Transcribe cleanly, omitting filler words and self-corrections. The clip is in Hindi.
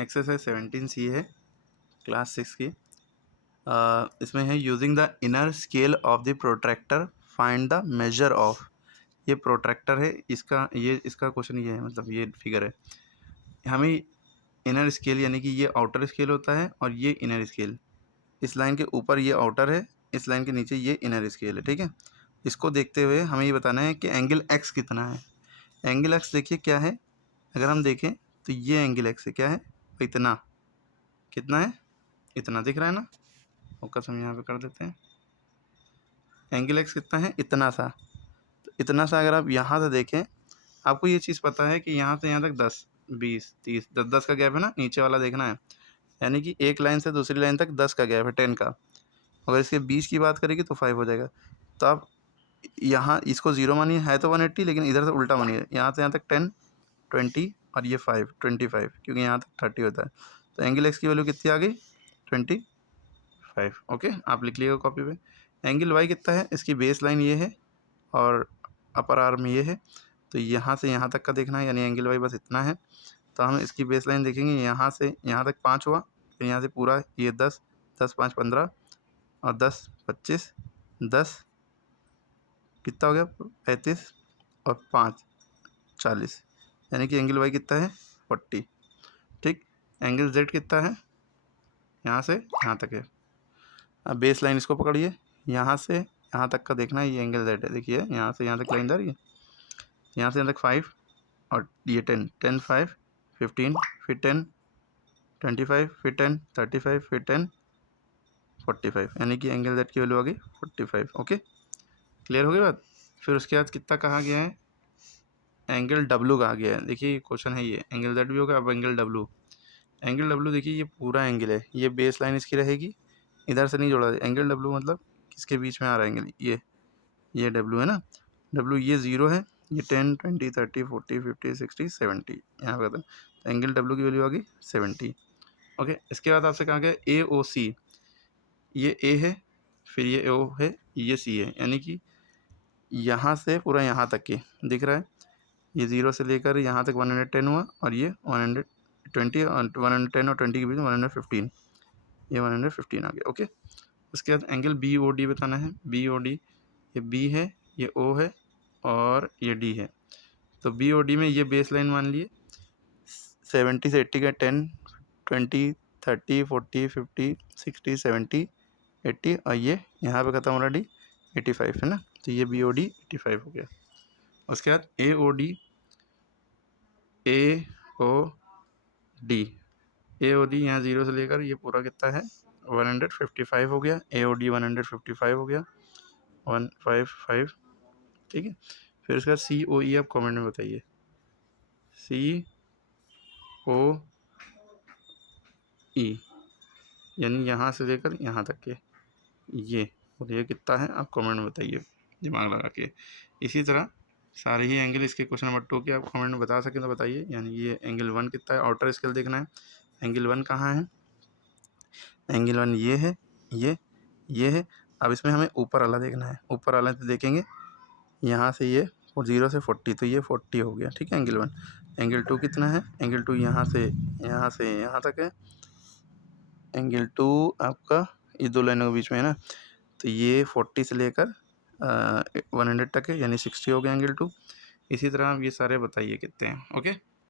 एक्सरसाइज 17C है क्लास 6 की। इसमें है using the inner scale of the protractor find the measure of. ये प्रोट्रैक्टर है, इसका क्वेश्चन ये है, मतलब ये फिगर है। हमें इनर स्केल यानी कि ये आउटर स्केल होता है और ये इनर स्केल। इस लाइन के ऊपर ये आउटर है, इस लाइन के नीचे ये इनर स्केल है, ठीक है। इसको देखते हुए हमें ये बताना है कि एंगल एक्स कितना है। एंगल एक्स देखिए क्या है, अगर हम देखें तो ये एंगल एक्स है, क्या है, इतना। कितना है, इतना दिख रहा है ना। फोकस हम यहाँ पे कर देते हैं। एंगल एक्स कितना है, इतना सा। तो इतना सा अगर आप यहाँ से देखें, आपको ये चीज़ पता है कि यहाँ से यहाँ तक 10 20 30 10 का गैप है ना, नीचे वाला देखना है। यानी कि एक लाइन से दूसरी लाइन तक 10 का गैप है, 10 का। अगर इसके 20 की बात करेंगे तो 5 हो जाएगा। तो आप यहाँ इसको 0 मानिए, है तो 180, लेकिन इधर से उल्टा मानिए, यहाँ से यहाँ तक 10 20 और ये 5 25, क्योंकि यहाँ तक 30 होता है। तो एंगल एक्स की वैल्यू कितनी आ गई, 25। ओके, आप लिख लीजिएगा कॉपी पे। एंगल वाई कितना है, इसकी बेस लाइन ये है और अपर आर्म ये है। तो यहाँ से यहाँ तक का देखना है, यानी एंगल वाई बस इतना है। तो हम इसकी बेस लाइन देखेंगे, यहाँ से यहाँ तक 5 हुआ, फिर यहाँ से पूरा ये 10 10 5 15 और 10 25 10 कितना हो गया 35 और 5 40, यानी कि एंगल वाई कितना है 40। ठीक, एंगल जेड कितना है, यहाँ से यहाँ तक है। अब बेस लाइन इसको पकड़िए, यहाँ से यहाँ तक का देखना है, ये एंगल जेड है। देखिए यहाँ से यहाँ तक लाइन जा रही है, यहाँ से यहाँ तक 5 और ये 10 10 5 15 फिर 10 25 फिर 10 35 फिर 10 45, यानी कि एंगल जेड की वैल्यू आ गई 45। ओके, क्लियर हो गई बात। फिर उसके बाद कितना कहा गया है, एंगल डब्लू कहा गया है। देखिए क्वेश्चन है ये, एंगल जेड भी होगा, अब एंगल डब्लू। एंगल डब्लू देखिए ये पूरा एंगल है, ये बेस लाइन इसकी रहेगी, इधर से नहीं जोड़ा। एंगल डब्लू मतलब किसके बीच में आ रहा है एंगल, ये डब्लू है ना। डब्लू ये 0 है, ये 10 20 30 40 50 60 70 यहाँ पर। तो एंगल डब्लू की वैल्यू आ गई 70। ओके, इसके बाद आपसे कहा गया ए ओ सी। ये ए है, फिर ये ओ है, ये सी है, यानी कि यहाँ से पूरा यहाँ तक के दिख रहा है। ये 0 से लेकर यहाँ तक 110 हुआ, और ये 120 और 110 और 20 के बीच में 115, ये 115 आ गया। ओके, उसके बाद एंगल बी ओ डी बताना है। बी ओ डी, ये बी है, ये ओ है और ये डी है। तो बी ओ डी में ये बेस लाइन मान लिए 70 से 80 का 10 20 30 40 50 60 70 80, और ये यहाँ पे खत्म हो रहा डी 85 है ना। तो ये बी ओ डी 85 हो गया। उसके बाद ए ओ डी यहाँ 0 से लेकर ये पूरा कितना है 155 हो गया। ए ओ डी 155 हो गया, 155। ठीक है, फिर उसके बाद सी ओ ई आप कमेंट में बताइए। सी ओ ई यानी यहाँ से लेकर यहाँ तक के ये, और ये कितना है आप कमेंट में बताइए दिमाग लगा के। इसी तरह सारे ही एंगल इसके क्वेश्चन नंबर 2 के आप कमेंट में बता सकें तो बताइए। यानी ये एंगल 1 कितना है, आउटर स्केल देखना है। एंगल 1 कहाँ है, एंगल 1 ये है, ये है। अब इसमें हमें ऊपर वाला देखना है। ऊपर वाला तो देखेंगे यहाँ से ये, और 0 से 40, तो ये 40 हो गया। ठीक है, एंगल 1। एंगल 2 कितना है, एंगल 2 यहाँ से यहाँ तक है। एंगल 2 आपका ये दो लाइनों के बीच में है ना। तो ये 40 से लेकर 100 तक है, यानी 60 हो गया एंगल 2। इसी तरह आप ये सारे बताइए कितने हैं। ओके।